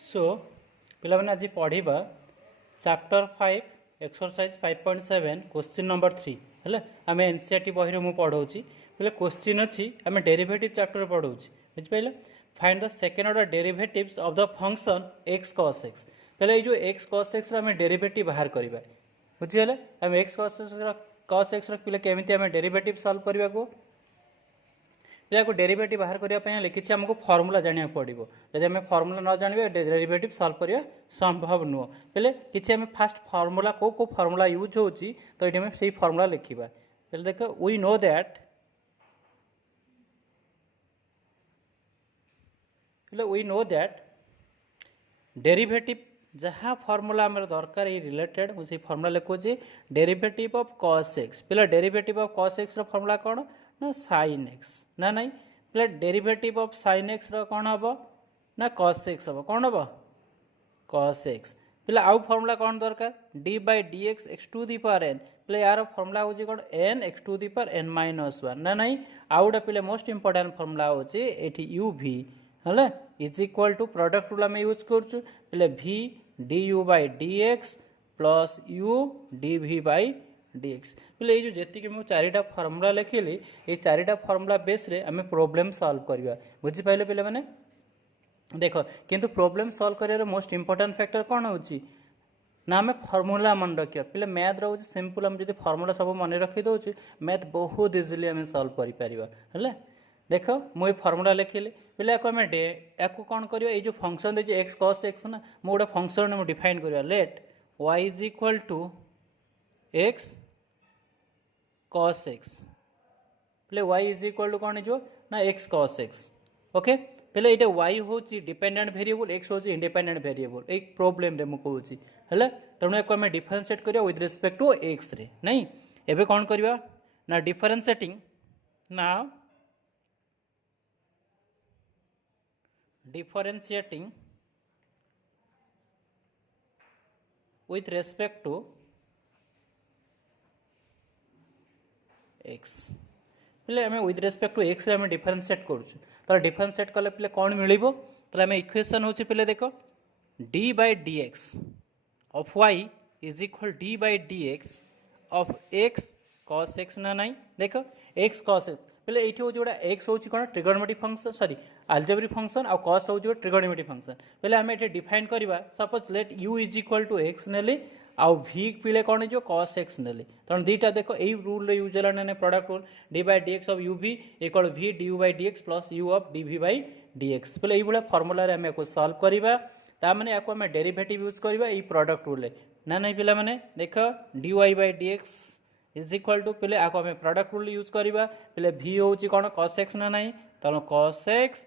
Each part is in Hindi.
सो पिलाने आज पढ़ा चैप्टर 5 एक्सरसाइज 5.7 क्वेश्चन नंबर 3 है आम एनसीईआरटी बही मुझे पढ़ाऊँगी बोले क्वेश्चन अच्छी आम डेरिवेटिव चैप्टर पढ़ाऊँगी बुझिपारे find the second order derivatives of the function x cos x पहले ये जो एक्स कॉस एक्स आम डेरिवेटिव बाहर करवा बुझीगले आम एक्स कॉस एक्स पे केमी आम डेरिवेटिव सॉल्व करने को या डेरिवेटिव बाहर करने किसी आमको फर्मूला जाना पड़ो जब आम फर्मूला न जाना डेरिवेटिव सॉल्व करवा संभव नुह पहले किसी आम फास्ट फर्मूला को फर्मूला यूज हो तो ये आम से फर्मूला लिखा पहले देख we know that we know that derivative जहाँ फर्मूला आम दरकार ये रिलेटेड मुझे फर्मूला लिखुची डेरिवेटिव ऑफ cos x पहले derivative of cos x formula कौन ना sin x ना नहीं पहले डेरिवेटिव ऑफ sin x कौन हम ना cos x हम कौन हम cos x पहले आउ फर्मूला कौन दरकार d by dx x to the power n पहले यार फर्मूला हूँ कौन n x to the power n minus 1 ना नहीं आउटा पहले मोस्ट इंपोर्टेंट फर्मूला हूँ ये u v है is equal to product rule आम यूज कर v d u by d x plus u d v by d x बोले ये जी मुझे चारिटा फर्मूला लिखिली ये चारिटा फर्मूला बेस आम प्रोब्लेम सॉल्व करवा बुझिपारे पे मैंने देख किंतु प्रोब्लेम सॉल्व कर मोस्ट इंपोर्टेंट फैक्टर कौन हो ना आम फर्मूला मन रखा पे मैथ रोज सिंपल आम जो फर्मूला सब मन रखी दौर मैथ बहुत इजिली आम सॉल्व कर देख मुझे फर्मूला लिखिली पे आम या कौन कर जो फंक्शन दे एक्स कॉस एक्स ना मुझे गोटे फंक्शन डिफाइन करवा let y is equal to x cos x पे वाई इज इक्वाल टू कौन हो ना एक्स कॉस एक्स ओके पहले ये वाई हूँ डिपेंडेंट वेरिएबल एक्स हूँ इंडिपेंडेंट वेरिएबल एक प्रोब्लेम रे मुझे है तेणु एक आम डिफरेंशिएट करिया विथ रिस्पेक्ट टू एक्स रे नहीं एबे कौन करवा ना डिफरेंशिएटिंग ना differentiating with respect to x पहले आम with respect to x आम डिफरेंशिएट कर डिफरेंशिएट कले पे कौन मिलिबो तो आम इक्वेशन होची पहले देखो d by dx of y is equal d by dx of x cos x ना नहीं देखो x cos x पहले ये हूँ जोड़ा एक्स हूँ कौन trigonometric function sorry algebraic function और कॉस हूँ ट्रिगोनोमेट्रिक फंक्शन पहले आम ये डिफाइन करवा suppose let u is equal to x नेली आउ v पिले कौन हो cos x नेली तेणु दुईटा देख यही रूल यूज है product rule d by dx of uv equal v du by dx plus u of dv by dx पहले ये फर्मूला आम सॉल्व करवा ताने या आम डेरिवेटिव यूज करवा ये प्रोडक्ट रूल ना नहीं पिला माने देख dy by dx is equal to पे आम प्रोडक्ट रूल यूज करवा पे भि हूँ कौन cos x ना नहीं तेणु cos x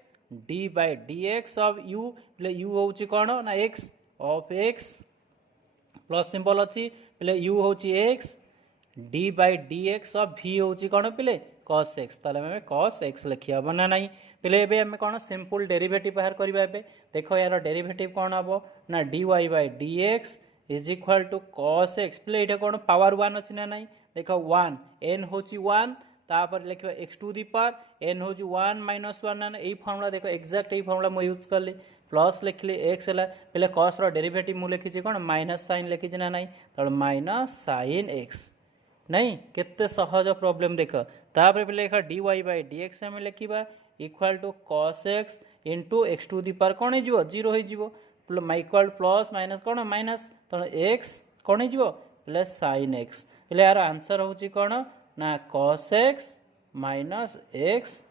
d by dx of u पे u हूँ कौन ना x of x plus symbol अच्छी पे u हूँ x d by dx of v हूँ कौन पे cos x ताले आम cos x लिखी हम ना नहीं पे आम कौन सिंपल डेरिवेटिव बाहर करवा देख यार डेरिवेटिव कौन हम ना dy by dx is equal to cos x पे ये कौन पावर 1 अच्छी ना नहीं देख 1 n हूँ 1 तापर लिख x to the power n हूँ 1 माइनस 1 ना यही फर्मूला देख एक्जाक्ट यही फर्मूला मुझे यूज कली प्लस लिखली एक्स है पे कस डेरिवेटिव मुझे लिखी कौन माइनस साइन लिखी ना नहीं तो माइनस साइन एक्स नहीं केते सहज प्रॉब्लम देख तापर पे लिखा dy by dx आम लिखा equal to cos x into x to the power कौन हो जीरो हो इक्वाल प्लस माइनस कौन माइनस तेणु एक्स कौन हो प्लस साइन एक्स पे यार आंसर हूँ कौन ना cos x minus x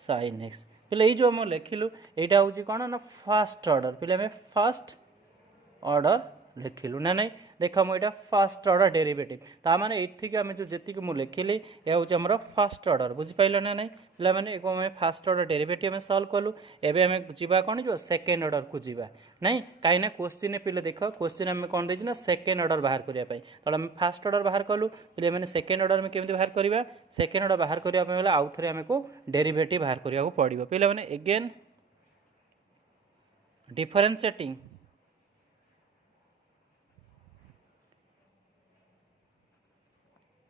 sine x पे ये जो आम लिखिलु यहाँ हूँ कौन ना फर्स्ट ऑर्डर पे आम फर्स्ट ऑर्डर लिखिलु ना नहीं देख मुझे फर्स्ट ऑर्डर डेरिवेटिव ताने ये आम जो जी मुझे लिखिली यह हूँ आम फर्स्ट ऑर्डर बुझिपारे ना नहीं पे मैंने आम फर्स्ट ऑर्डर डेरिवेटिव आम सॉल्व कलु एवं आम जा कौन जो सेकेंड ऑर्डर को जीवा नहीं कहीं क्वेश्चन पे देख क्वेश्चन आम कौन देना ना सेकेंड ऑर्डर बाहर करने तो आम फर्स्ट ऑर्डर बाहर कलु पे मैंने सेकेंड ऑर्डर में केमी बाहर करवा सेकेंड ऑर्डर बाहर करने आउ थे आमको डेरिवेटिव बाहर करने पड़ो पे मैंने एगेन डिफरेंशिएटिंग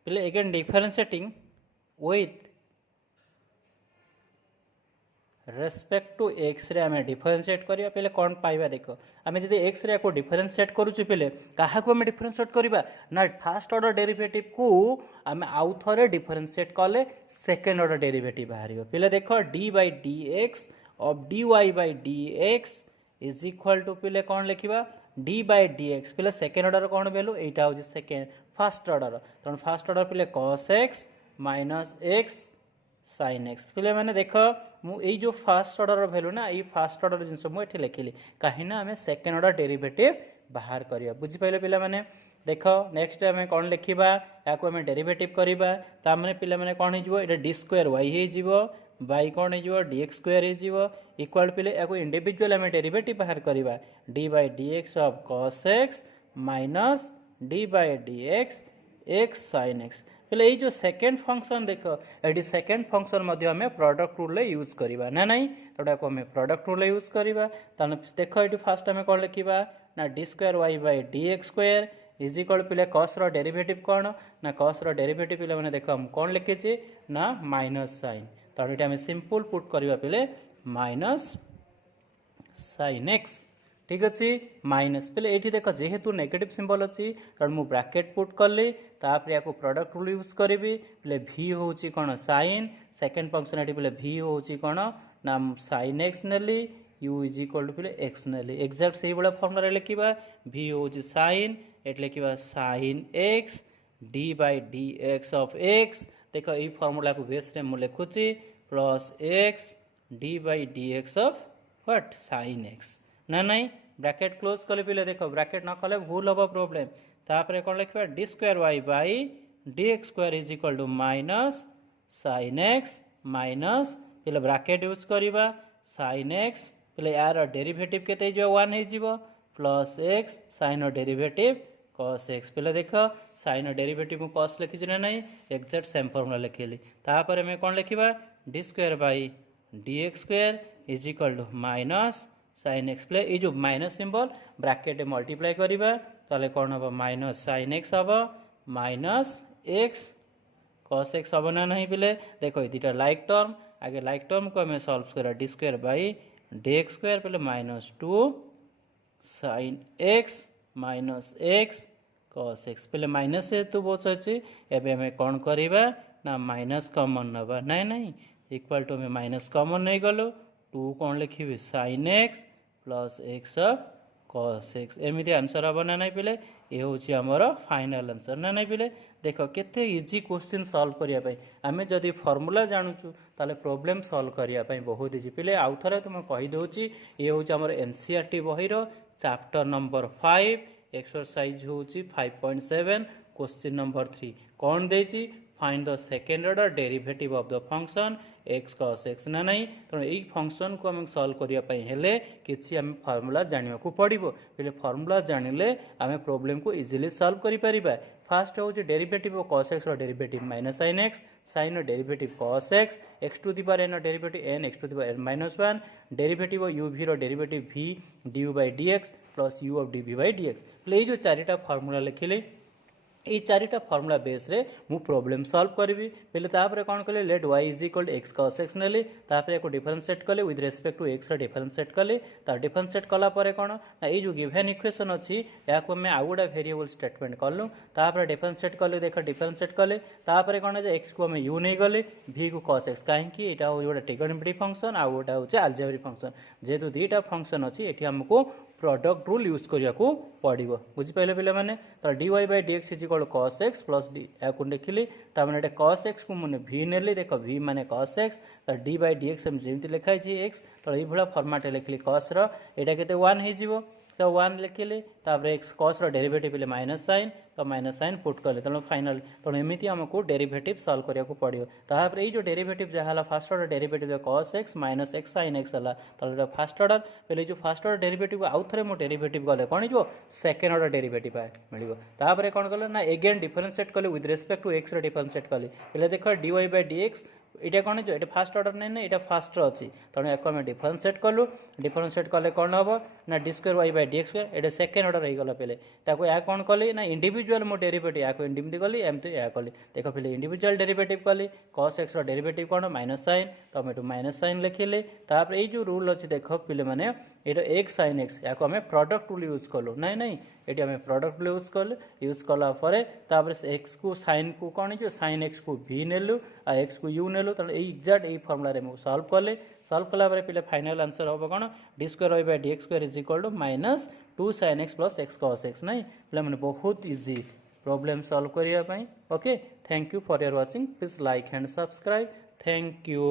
पे again differentiating with respect to x रे आम डिफरेनसीएट करिया पहले कौन पाइबा देख आम जब एक्स रे को डिफरेनसीएट करुचु पहले क्या आम डिफरेनसीएट करवा ना फास्ट ऑर्डर डेरिवेटिव को आम आउ थे डिफरेनसीएट कले सेकेंड ऑर्डर डेरिवेटिव बाहर पहले देख d by d x of d y by d x is equal to पहले कौन लिखा डी बाई डी एक्स पहले सेकेंड ऑर्डर कौन वैल्यू यहाँ हूँ सेकेंड फास्ट ऑर्डर तेणु फास्ट ऑर्डर पहले cos x minus x sine x पे मैंने देख मुझे जो फास्ट ऑर्डर वैल्यू ना ये फास्ट ऑर्डर जिनस मुझे लिखिली कहीं आम सेकेंड ऑर्डर डेरिवेटिव बाहर करवा बुझिपारे पे मैंने देख नेक्स्ट आम कौन लिखा या डेरिवेटिव करवा ताने पे मैंने कौन हो डी स्क्वायर वाई हो बाई कौन हो डी एक्स स्क्वायर हो इक्वाल पे या इंडिविजुअल आम डेरिवेटिव बाहर करवा D by d x of cos x minus D by d x x sine x पहले ये जो सेकेंड फंक्शन देख ये सेकेंड फंक्शन आम प्रोडक्ट रूल यूज करवा ना नहीं तोड़ा को आम प्रोडक्ट रूल यूज करवा देख ये फास्ट आम कौन लिखा ना d square y by d x square is equal पे कॉस डेरिवेटिव कौन ना कॉस डेरिवेटिव पे मैंने देख कौन लिखे ना माइनस साइन तेणु ये आम सिंपल पुट करवा पे माइनस साइन एक्स ठीक अच्छे माइनस पहले ये देख जेहेतु नेगेटिव सिंबल अच्छी तेणु मुझे ब्रैकेट पुट कली तापर या प्रोडक्ट रूल यूज करी पे भि हूँ कौन साइन सेकेंड फंक्शन ये पे भि हूँ कौन ना साइन एक्स नेली यू इज इक्वल टू पे एक्स नेली एक्जाक्ट से भाया फर्मुला लिखा भि हूँ साइन ये लिखा sine x d by d x of x देख ये फर्मुला को बेस रे मुझे लिखुची plus x d by d x of what sine x ना नहीं ब्रैकेट क्लोज कले पे देख ब्रैकेट न कले भूल हम प्रोब्लेम तापर कौन लिखा d square y by d x square is equal to minus sine x minus पे ब्रैकेट यूज करवा साइन एक्स पे यार डेरिवेटिव केते जो 1 हो plus x sine derivative cos x पे देख साइन डेरिवेटिव कॉस लिखी ना नहीं एक्जाक्ट सेम फर्मुला लिखिली तापर मैं कौन लिखा d square by d x square is equal to minus sine x plus ये जो माइनस सिंबल ब्रैकेट मल्टीप्लाई करवा ताले कौन हम माइनस साइन एक्स हम माइनस एक्स कॉस एक्स हम ना नहीं पे देख ये दुटा लाइक टर्म आगे लाइक टर्म को आम सल्व करा d square by d x square पे minus 2 sine x minus x cos x पे माइनस हेतु बहुत अच्छी एवं आम कौन करवा ना माइनस कमन नवा नहीं नहीं इक्वाल टू आम माइनस कमन नहीं गलु 2 कौन लिखी sine x plus x of cos x एमती आंसर हम ना नहीं पे ये हूँ आमर फाइनाल आंसर ना नहीं पे देख केते इजी क्वेश्चन सॉल्व करने आम जदि फॉर्मूला जानूँ ताले प्रॉब्लम सॉल्व करने बहुत इजी पे आउ थे तुम कहीदे ये हूँ आमर एनसीईआरटी बहीर चैप्टर नंबर 5 एक्सरसाइज हूँ 5.7 क्वेश्चन नंबर 3 कौन देची find the second order derivative of the function x cos x ना नहीं तेणु यही फंक्शन को आम सॉल्व करने किसी आम फर्मूला जाना पड़ो पे फर्मूला जानिले आम प्रॉब्लम को इजिली सॉल्व करें फास्ट हूँ derivative cos x derivative minus sine x sine derivative cos x to the power n derivative n x to the power n minus 1 derivative u v derivative v d u by d x plus u of d v by d x ये जो चारिटा फर्मूला लिखिली ये चारिटा फर्मूला बेस रे मु प्रॉब्लम सॉल्व करी पहले तापर कौन कले let y is equal to x cos x नेली तापर एको डिफरेंशिएट कले with respect to x differentiate कले तार डिफरेंशिएट कला परे कौन ना ये जो गिवन इक्वेशन अच्छी या को मैं आउ गोटे वेरिएबल स्टेटमेंट कलु तापर डिफरेंशिएट कले देख डिफरेंशिएट कले तापर कौन है एक्स को मैं यू नहीं गले v को cos x कहीं यहाँ हूँ गोटे ट्रिगोनोमेट्रिक फंक्शन आउ गोटे हूँ अलजेब्रिक फंक्शन जेहेतु दुईटा फंक्शन अच्छी ये हमको प्रोडक्ट रूल यूज करने को पड़ो बुझिपारे पे मैंने तो d y by d x is equal cos x plus d या लिखिली मैंने कॉस एक्स को मैंने भी नेली देख भी माने कॉस एक्स तो डी बाई डी एक्स जमी लिखाई एक्स तो ये फर्माट लिखिली कॉस रहा के 1 हो तो 1 लिखिली एक्स कॉस डेरिवेटिव पे माइनस साइन तो माइनस साइन पुट कले तेणु फाइनाल तेणु एमती आमको डेरिवेटिव सॉल्व करने को पड़ो तापर ये जो डेरिवेटिव जहाँ fast order derivative cos x minus x sine x है तो फास्ट ऑर्डर पहले जो फास्ट ऑर्डर डेरिवेटिव आउ थे मो डेरिवेटिव गले कौन हो सेकेंड ऑर्डर डेरिवेटिव मिल तापर कौन कले ना एगेन डिफरेंशिएट कले with respect to x differentiate कले पहले देख d y by d x এটা କ'ଣ ହେଇଯିବ, ଏଇଟା ଫାଷ୍ଟ ଅର୍ଡ଼ର ନାହିଁ ନା, ଏଇଟା ଫାଷ୍ଟର ଅଛି, ତେଣୁ ୟାକୁ ଆମେ ଡିଫରେନ୍ସିଏଟ୍ କଲୁ। ଡିଫରେନ୍ସିଏଟ୍ କଲେ କ'ଣ ହେବ ନା D square y by d x square, ଏଇଟା ସେକେଣ୍ଡ ଅର୍ଡ଼ର ହେଇଗଲା ପିଲେ। ତାକୁ ଏହା କ'ଣ କଲି ନା ଇଣ୍ଡିଭିଜୁଆଲ ମୁଁ ଡେରିଭେଟିଭ୍ ୟାକୁ ଏମିତି କଲି, ଏମିତି ଏହା କଲି। ଦେଖ ପିଲେ ଇଣ୍ଡିଭିଜୁଆଲ ଡେରିଭେଟିଭ୍ କଲି, କସ୍ ଏକ୍ସର ଡେରିଭେଟିଭ୍ କ'ଣ ମାଇନସ୍ ସାଇନ୍, ତ ଆମେ ଏଠୁ ମାଇନସ୍ ସାଇନ୍ ଲେଖିଲେ। ତାପରେ ଏଇ ଯେଉଁ ରୁଲ୍ ଅଛି ଦେଖ ପିଲେମାନେ, ଏଇଟା ଏକ୍ସ ସାଇନ୍ ଏକ୍ସ, ୟାକୁ ଆମେ ପ୍ରଡକ୍ଟ ରୁଲ୍ ୟୁଜ୍ କଲୁ। ନାଇଁ ନାଇଁ, ଏଠି ଆମେ ପ୍ରଡକ୍ଟ ରୁଲ୍ ୟୁଜ୍ କଲୁ। ୟୁଜ୍ କଲା ପରେ ତାପରେ ଏକ୍ସକୁ ସାଇନ୍କୁ କ'ଣ ହେଇଯିବ, ସାଇନ୍ ଏକ୍ସକୁ ଭି ନେଲୁ ଆଉ ଏକ୍ସକୁ ୟୁ ନେଲୁ। ତେଣୁ ଏଇ ଏକ୍ଜାକ୍ଟ ଏଇ ଫର୍ମୁଲାରେ ମୁଁ ସଲ୍ଭ କଲେ। ସଲ୍ଭ କଲା ପରେ ପିଲେ ଫାଇନାଲ୍ ଆନ୍ସର ହେବ କ'ଣ, d square y by d x square is equal to minus 2 sin x plus x cos x. ନାଇଁ ପିଲାମାନେ ବହୁତ ଇଜି ପ୍ରୋବ୍ଲେମ୍ ସଲ୍ଭ କରିବା ପାଇଁ। Okay, thank you for your watching. Please like and subscribe. Thank you.